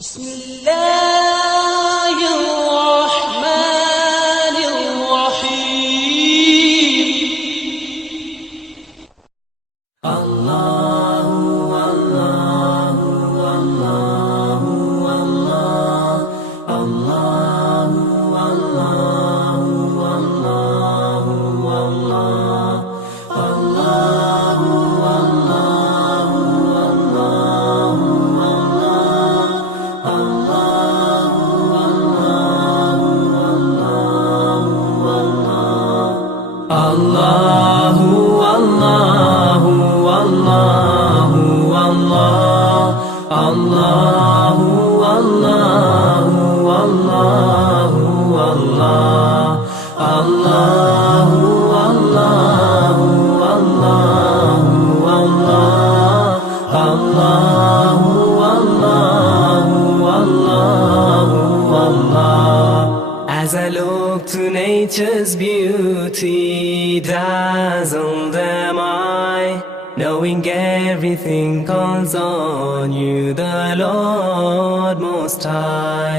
بسم الله الرحمن الرحيم الله الله الله الله الله الله الله As I look to nature's beauty, dazzled am I, knowing everything calls on you, the Lord Most High.